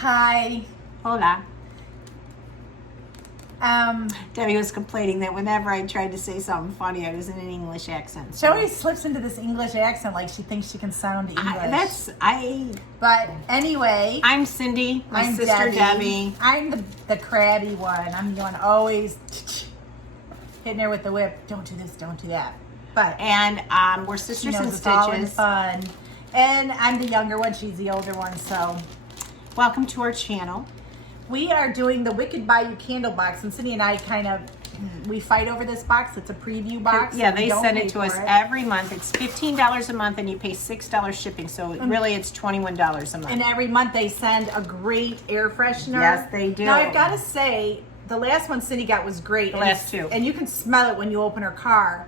Hi. Hola. Um, Debbie was complaining that whenever I tried to say something funny, I was in an English accent. she always slips into this English accent like she thinks she can sound English. But anyway, I'm Cindy, my I'm sister Debbie. I'm the crabby one. I'm the one always hitting her with the whip. Don't do this, don't do that. But And we're she sisters knows in it's all in stitches. fun. And I'm the younger one. She's the older one. So Welcome to our channel. we are doing the Wicked Bayou Candle box, and Cindy and I we fight over this box. It's a preview box. Yeah, and we they don't send pay it to for us it. every month. It's $15 a month, and you pay $6 shipping. So really, it's $21 a month. And every month they send a great air freshener. Yes, they do. Now I've got to say, the last one Cindy got was great. The last two. And you can smell it when you open her car.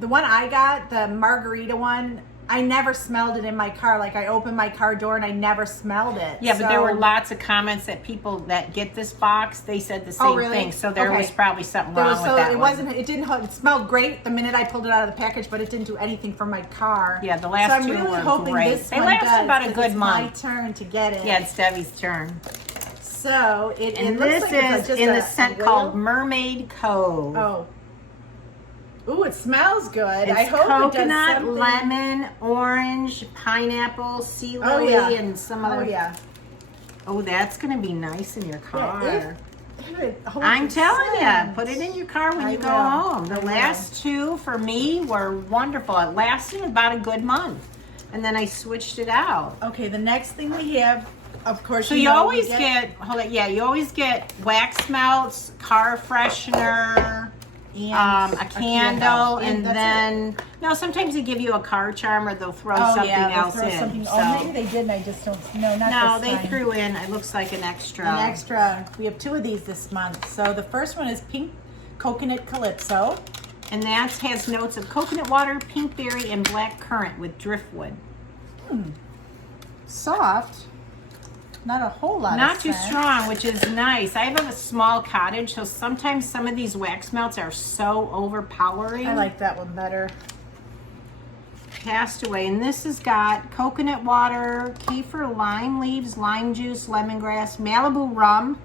The one I got, the margarita one, I never smelled it in my car. Like I opened my car door and I never smelled it. Yeah, but there So- were lots of comments that people that get this box, they said the same really? thing. So there Okay. was probably something There wrong was, with so that it one. wasn't. It didn't. It smelled great the minute I pulled it out of the package, but it didn't do anything for my car. Yeah, the last so I'm two really were hoping great. this They one lasted does, about a 'cause good it's month. my turn to get it. Yeah, it's Debbie's turn. So it And looks this like it's is just in a the scent oil. called Mermaid Cove. Oh. Ooh, it smells good. It's I hope it does coconut, something. lemon, orange, pineapple, sea Oh, lily, yeah. and some other. Oh yeah. Oh, that's gonna be nice in your car. If it holds I'm its telling you, scent. put it in your car when I you go will. home. I The will. last two for me were wonderful. It lasted about a good month, and then I switched it out. Okay, the next thing we have, of course. So you always get, hold on, yeah, you always get wax melts, car freshener, and a candle, and that's then no, sometimes they give you a car charm or they'll throw it. something they'll else throw in. something- So Oh, maybe they did, and I just don't. No, not no, this they time. threw in. It looks like an extra. An extra. We have two of these this month. So the first one is pink coconut calypso. And that has notes of coconut water, pink berry, and black currant with driftwood. Soft. Not a whole lot. Not of too scent. strong, which is nice. I have a small cottage, so sometimes some of these wax melts are so overpowering. I like that one better. Castaway, and this has got coconut water, kefir, lime leaves, lime juice, lemongrass, Malibu rum,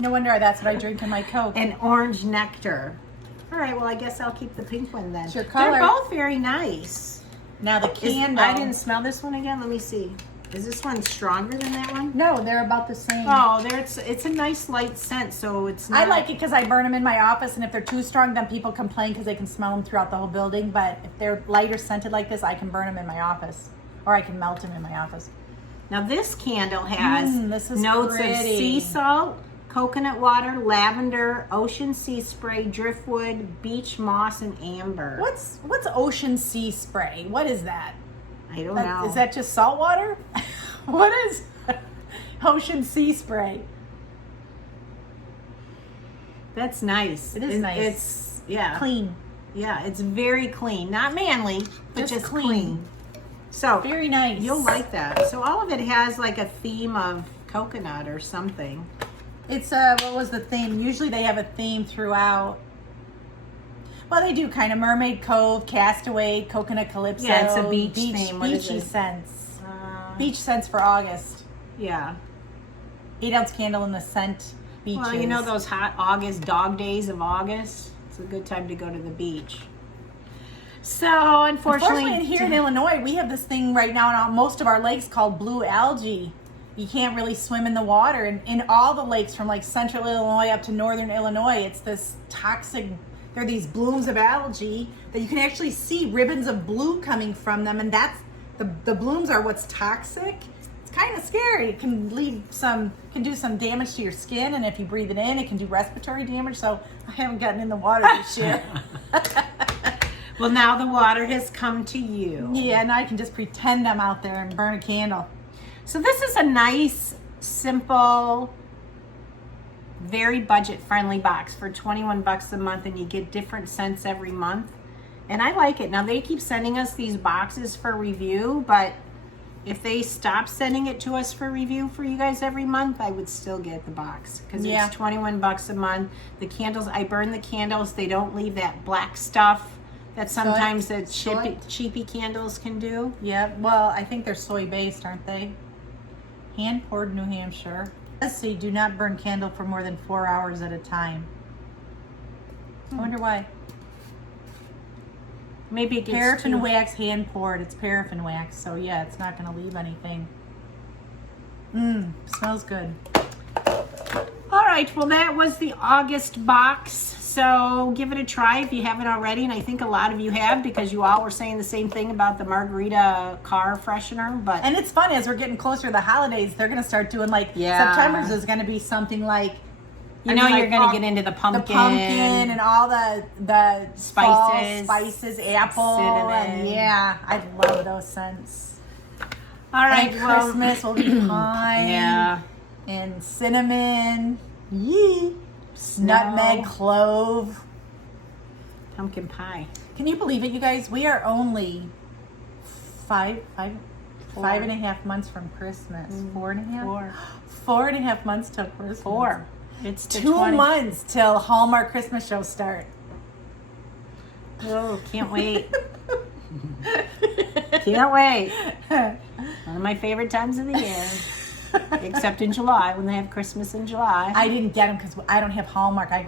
No wonder that's what I drink in my Coke. and orange nectar. All right, well, I guess I'll keep the pink one then. It's your color. They're both very nice. Now the candle. I didn't smell this one again. Let me see. Is this one stronger than that one? No, they're about the same. Oh, it's a nice light scent, so it's not. I like it because I burn them in my office, and if they're too strong, then people complain because they can smell them throughout the whole building. But if they're lighter scented like this, I can burn them in my office, or I can melt them in my office. Now this candle has this is notes of pretty. sea salt, coconut water, lavender, ocean sea spray, driftwood, beach moss, and amber. What's ocean sea spray? What is that? I don't know. Is that just salt water? What is ocean sea spray? That's nice. It is nice. It's yeah. Clean. Yeah, it's very clean. Not manly, but Just just clean. clean. So Very nice. you'll like that. So all of it has like a theme of coconut or something. It's what was the theme? Usually they have a theme throughout. Well, they do kind of Mermaid Cove, Castaway, Coconut Calypso. Yeah, it's a beach theme. What is Beachy it? scents. Beach scents for August. Yeah. 8-ounce candle in the scent beaches. Well, you know those hot August dog days of August? It's a good time to go to the beach. So, unfortunately here in Illinois, we have this thing right now on most of our lakes called blue algae. You can't really swim in the water. And in all the lakes from like central Illinois up to northern Illinois, it's this toxic, there are these blooms of algae that you can actually see ribbons of blue coming from them. And that's, the blooms are what's toxic. It's kind of scary. It can can do some damage to your skin. And if you breathe it in, it can do respiratory damage. So I haven't gotten in the water this year. Well, now the water has come to you. Yeah, now I can just pretend I'm out there and burn a candle. So this is a nice, simple, very budget-friendly box for 21 bucks a month, and you get different scents every month. And I like it. Now, they keep sending us these boxes for review, but if they stop sending it to us for review for you guys every month, I would still get the box because Yeah. it's 21 bucks a month. The candles, I burn the candles. They don't leave that black stuff that sometimes the cheapy candles can do. Yeah, well, I think they're soy based, aren't they? Hand poured New Hampshire. Let's see, do not burn candle for more than 4 hours at a time. I wonder why. Maybe it gets Paraffin wax, hand poured. It's paraffin wax, so yeah, it's not going to leave anything. Smells good. All right, well, that was the August box. So give it a try if you haven't already. And I think a lot of you have, because you all were saying the same thing about the Margarita car freshener. But And it's fun, as we're getting closer to the holidays, they're going to start doing like, Yeah. September's is going to get into the pumpkin. The pumpkin and all the Spices. fall spices, apple. Cinnamon. And yeah, I love those scents. all right, And well, Christmas will be pine. yeah. And cinnamon. Yee. Snow. Nutmeg, clove. Pumpkin pie. Can you believe it, you guys? We are only five and a half months from Christmas. 4.5? 4.5 months till Christmas. 4. It's the 2 20. months till Hallmark Christmas shows start. Oh, can't wait. Can't wait. One of my favorite times of the year. Except in July, when they have Christmas in July. I didn't get them because I don't have Hallmark. I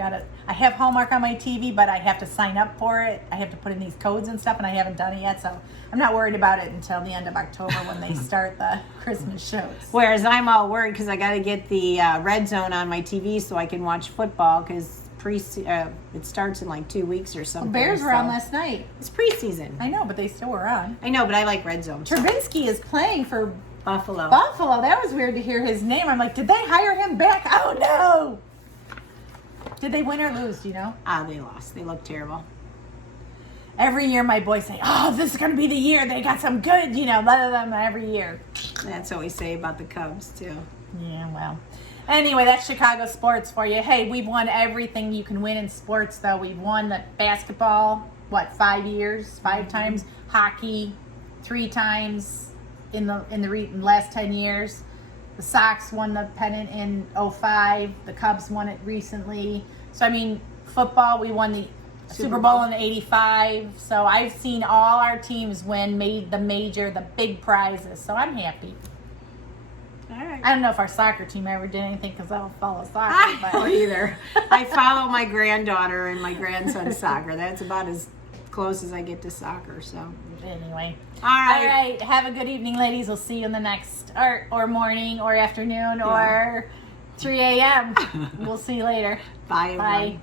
have Hallmark on my TV, but I have to sign up for it. I have to put in these codes and stuff, and I haven't done it yet. So I'm not worried about it until the end of October when they start the Christmas shows. Whereas I'm all worried because I got to get the red zone on my TV so I can watch football, because it starts in like 2 weeks or something. Bears were on last night. It's preseason. I know, but they still were on. I know, but I like red zone. Trubinsky is playing for Buffalo. That was weird to hear his name. I'm like, did they hire him back? Oh no! Did they win or lose? Do you know? They lost. They look terrible. Every year, my boys say, "Oh, this is going to be the year they got some good." Blah, blah, blah, every year. That's what we say about the Cubs too. Yeah, well. Anyway, that's Chicago sports for you. Hey, we've won everything you can win in sports, though. We've won the basketball, 5 years, 5 times. Hockey, 3 times in the last 10 years. The Sox won the pennant in 2005. The Cubs won it recently. So, I mean, football, we won the Super Bowl in 85. So, I've seen all our teams win the big prizes. So, I'm happy. All right. I don't know if our soccer team ever did anything because I don't follow soccer. I don't either. I follow my granddaughter and my grandson's soccer. That's about as close as I get to soccer. So Anyway. All right. Have a good evening, ladies. We'll see you in the next, or morning, or afternoon, or 3 a.m. We'll see you later. Bye, everyone. Bye.